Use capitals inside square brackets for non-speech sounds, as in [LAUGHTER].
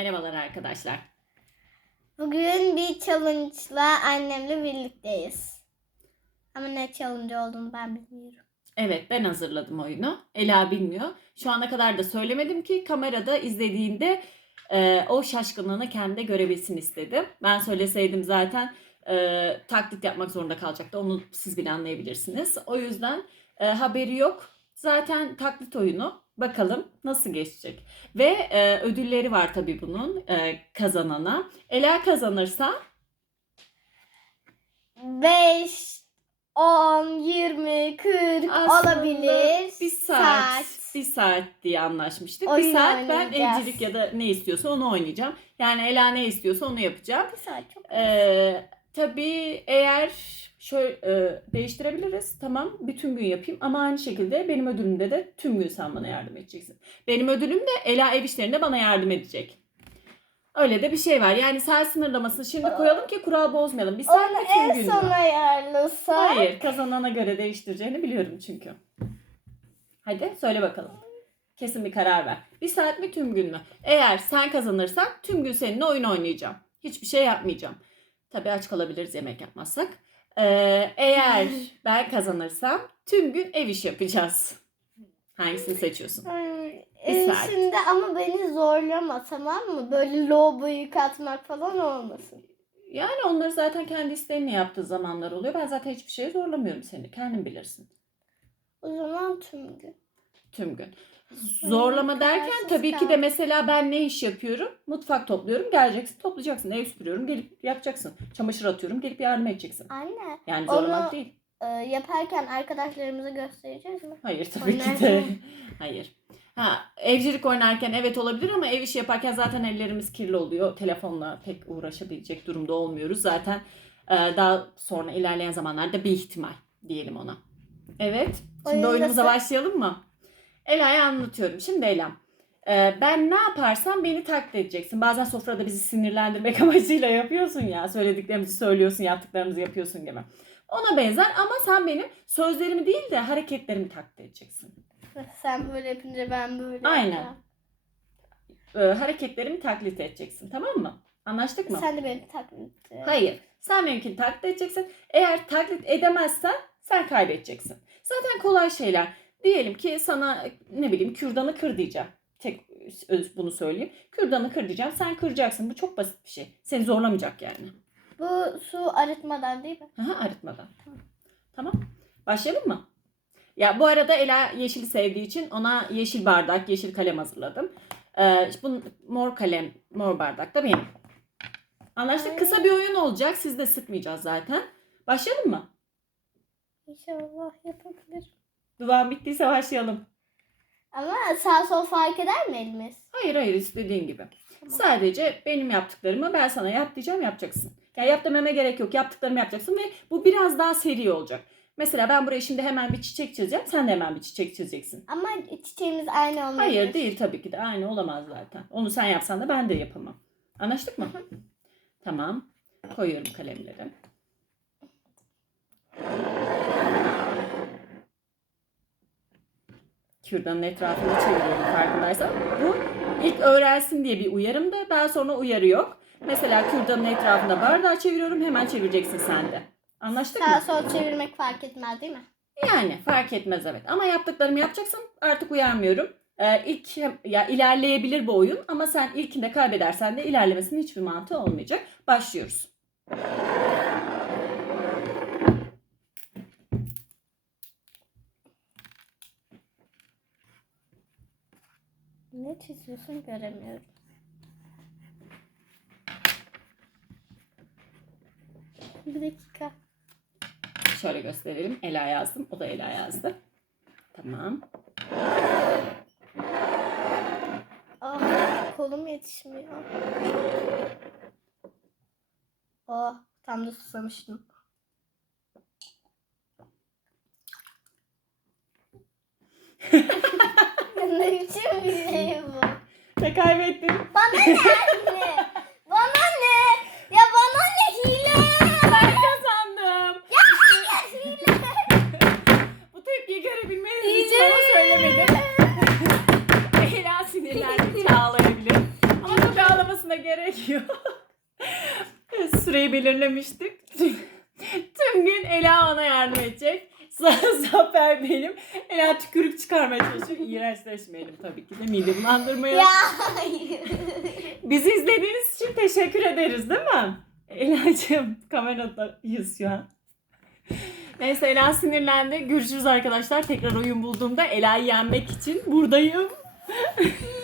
Merhabalar arkadaşlar. Bugün bir challenge'la annemle birlikteyiz. Ama ne challenge olduğunu ben bilmiyorum. Evet ben hazırladım oyunu. Ela bilmiyor. Şu ana kadar da söylemedim ki kamerada izlediğinde e, o şaşkınlığını kendi görebilsin istedim. Ben söyleseydim zaten e, taklit yapmak zorunda kalacaktı. Onu siz bile anlayabilirsiniz. O yüzden e, haberi yok. Zaten taklit oyunu. Bakalım nasıl geçecek. Ve e, ödülleri var tabii bunun e, kazanana. Ela kazanırsa 5, 10, 20, 40 Aslında olabilir. Bir saat, bir saat diye anlaşmıştık. bir Oyun saat ben evcilik ya da ne istiyorsa onu oynayacağım. Yani Ela ne istiyorsa onu yapacağım. Bir saat çok Ee, tabii eğer şöyle e, değiştirebiliriz. Tamam bütün gün yapayım ama aynı şekilde benim ödülümde de tüm gün sen bana yardım edeceksin. Benim ödülüm de Ela ev işlerinde bana yardım edecek. Öyle de bir şey var. Yani saat sınırlamasını şimdi koyalım ki kural bozmayalım. Bir saat Onu mi tüm en gün mü? sona ayarlasak. Hayır, kazanana göre değiştireceğini biliyorum çünkü. Hadi söyle bakalım. Kesin bir karar ver. Bir saat mi tüm gün mü? Eğer sen kazanırsan tüm gün seninle oyun oynayacağım. Hiçbir şey yapmayacağım. Tabii aç kalabiliriz yemek yapmazsak. Ee, eğer [LAUGHS] ben kazanırsam tüm gün ev işi yapacağız. Hangisini seçiyorsun? Bir e, saat. Şimdi ama beni zorlama tamam mı? Böyle loboyu katmak falan olmasın. Yani onları zaten kendi isteğinle yaptığı zamanlar oluyor. Ben zaten hiçbir şeye zorlamıyorum seni. Kendin bilirsin. O zaman tüm gün. Tüm gün. Zorlama derken tabii ki de mesela ben ne iş yapıyorum? Mutfak topluyorum. Geleceksin toplayacaksın. Ev süpürüyorum. Gelip yapacaksın. Çamaşır atıyorum. Gelip yardım edeceksin. Anne Yani Onu- zorlamak değil. e, yaparken arkadaşlarımıza göstereceğiz mi? Hayır tabii ki Onlar de. [LAUGHS] Hayır. Ha, evcilik oynarken evet olabilir ama ev işi yaparken zaten ellerimiz kirli oluyor. Telefonla pek uğraşabilecek durumda olmuyoruz. Zaten e, daha sonra ilerleyen zamanlarda bir ihtimal diyelim ona. Evet. Şimdi Oyun oyunumuza başlayalım mı? Ela'ya anlatıyorum. Şimdi Ela. e, ben ne yaparsam beni taklit edeceksin. Bazen sofrada bizi sinirlendirmek [LAUGHS] amacıyla yapıyorsun ya. Söylediklerimizi söylüyorsun, yaptıklarımızı yapıyorsun gibi. Ona benzer ama sen benim sözlerimi değil de hareketlerimi taklit edeceksin. Sen böyle yapınca ben böyle Aynen. yapacağım. e, hareketlerimi taklit edeceksin. Tamam mı? Anlaştık mı? Sen de beni taklit et. Hayır. Sen benimkini taklit edeceksin. Eğer taklit edemezsen sen kaybedeceksin. Zaten kolay şeyler. Diyelim ki sana ne bileyim kürdanı kır diyeceğim. Tek bunu söyleyeyim. Kürdanı kır diyeceğim. Sen kıracaksın. Bu çok basit bir şey. Seni zorlamayacak yani. Bu su arıtmadan değil mi? Aha, arıtmadan. Tamam. Başlayalım mı? Ya bu arada Ela yeşil sevdiği için ona yeşil bardak, yeşil kalem hazırladım. Ee, bu mor kalem, mor bardak da benim. Anlaştık. Ay. Kısa bir oyun olacak. Siz de sıkmayacağız zaten. Başlayalım mı? İnşallah yapabilir. Duvan bittiyse başlayalım. Ama sağ sol fark eder mi elimiz? Hayır hayır istediğin gibi. Tamam. Sadece benim yaptıklarımı ben sana yap diyeceğim yapacaksın. Ya yap dememe gerek yok. Yaptıklarımı yapacaksın ve bu biraz daha seri olacak. Mesela ben buraya şimdi hemen bir çiçek çizeceğim. Sen de hemen bir çiçek çizeceksin. Ama çiçeğimiz aynı olmayabilir. Hayır değil tabii ki de aynı olamaz zaten. Onu sen yapsan da ben de yapamam. Anlaştık mı? [LAUGHS] tamam. Koyuyorum kalemleri. Kürdanın etrafını çeviriyorum farkındaysan. Bu ilk öğrensin diye bir uyarım da daha sonra uyarı yok. Mesela kürdanın etrafında bardağı çeviriyorum hemen çevireceksin sen de. Anlaştık mı? Sağ sol çevirmek fark etmez değil mi? Yani fark etmez evet. Ama yaptıklarımı yapacaksın. Artık uyarmıyorum. Ee, ilk ya ilerleyebilir bu oyun ama sen ilkinde kaybedersen de ilerlemesinin hiçbir mantığı olmayacak. Başlıyoruz. Ne çiziyorsun göremiyorum. Bir dakika. Şöyle gösterelim. Ela yazdım. O da Ela yazdı. Tamam. Ah kolum yetişmiyor. Oh tam da susamıştım. [LAUGHS] ne biçim bir şey bu? Ve kaybettin. Bana ne anne? Bana ne? Ya bana ne hile? Ben kazandım. Ya hile. Bu tepkiyi görebilmeniz için bana söylemedin. [LAUGHS] Ela sinirlendi. Ağlayabilir. Ama tabii ağlaması yok. Süreyi belirlemiştik. Tüm gün Ela ona yardım edecek. Za- [LAUGHS] Zafer benim. Ela tükürük çıkarmaya çalışıyor. İğrençleşmeyelim tabii ki de mide bulandırmayalım. Ya hayır. Bizi izlediğiniz için teşekkür ederiz değil mi? Ela'cığım kameradayız şu an. Neyse Ela sinirlendi. Görüşürüz arkadaşlar. Tekrar oyun bulduğumda Ela'yı yenmek için buradayım. [LAUGHS]